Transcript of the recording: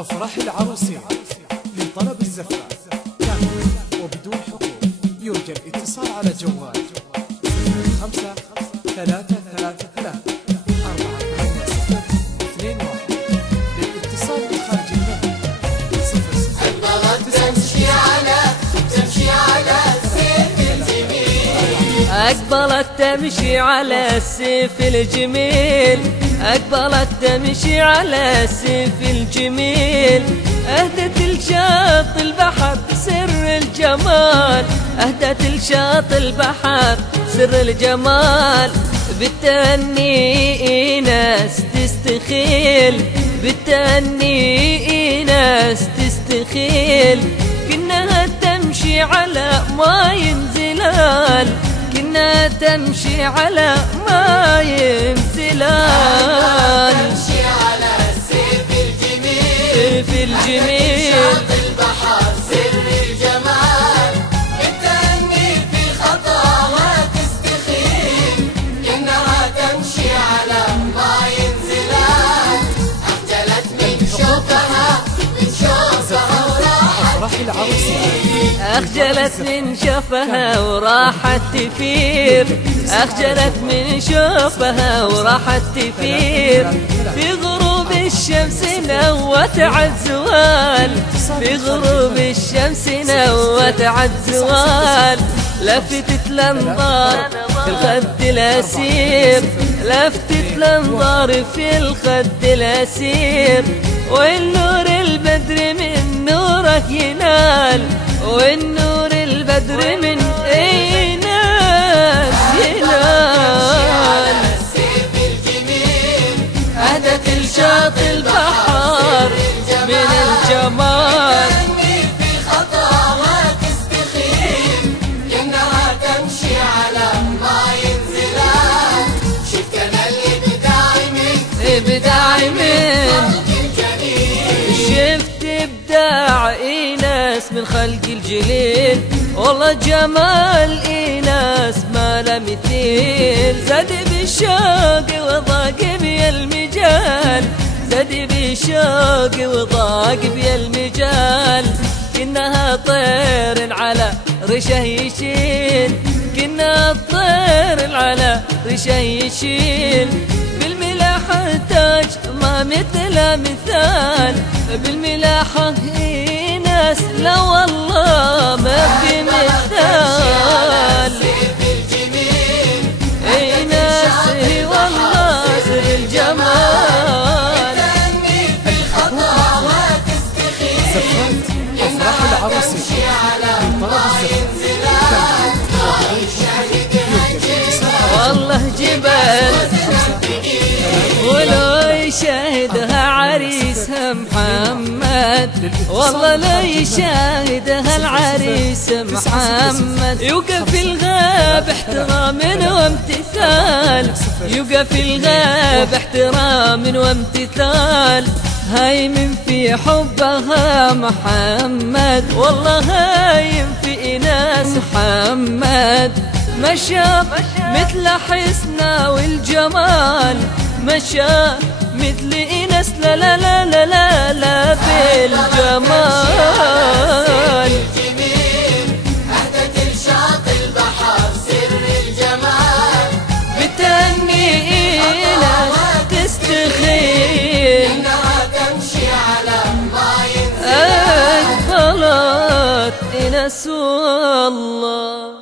أفراح العروسين من طلب الزفاف كامل وبدون حقوق. يرجى الاتصال على جوال 05-333-480-21. للاتصال من خارج المملكة 06. أقبلت تمشي على السيف الجميل، أقبلت تمشي على السيف الجميل، أهدت لشاط البحر سر الجمال، أهدت لشاط البحر سر الجمال. بالتهني ناس تستخيل، بالتهني ناس تستخيل، كأنها تمشي على ماي زلال، كنا تمشي على ماي زلال. تمشي على السيف الجميل، سيف الجميل، شاط البحر سر الجمال، بالتأني في خطاها تستخيل، كأنها تمشي على ماي زلال. أخجلت من شوفها، من شوفها وراحت أفراح العروسين أخجلت من شوفها وراحت تفير، أخجلت من شوفها وراحت تفير، في غروب الشمس نوت عالزوال، في غروب الشمس نوت عالزوال. لفتت الأنظار في الخد الأسير، لفتت الأنظار في الخد الأسير، والنور البدر من نورك ينال، والنور البدر من ناس ينال. السيف الجميل، أهدت لشاطئ البحر من الجمال، تأني في خطاها تستخيل، كأنها تمشي على ماي زلال. شفت أنا الإبداع من إبداع من خلق الجليل، شفت إبداع إيناس من خلق الجليل، والله جمال إيناس ما له مثيل. زاد بالشوق وضاق بي المجال، زاد بالشوق وضاق بي المجال، كأنها طير على رشه يشيل، كأنها طير على رشه يشيل. بالملاحة تاج ما مثل مثال، بالملاحة ناس لا والله ما في مثال. السيف الجميل، اي ناس والله سر الجمال. تأني في خطاها تستخيل، زفات أفراح العروسين تمشي على من طلب ماي الزفاف زلال. شاهدها والله جبال ولو يشاهدها عريسها محمد، والله لا يشاهدها العريس محمد. يوقف الغاب احترام وامتثال، يوقف الغاب احترام وامتثال، هايم في حبها محمد، والله هايم في إناس محمد. مشى مثل حسنا والجمال، مشى مثل إنس لا لا لا لا لا لا بالجمال. الجميل، أهدت لشاطئ البحر سر الجمال، بتني إنس تستخيل، إنها تمشي على ماي أقبلت إنس والله.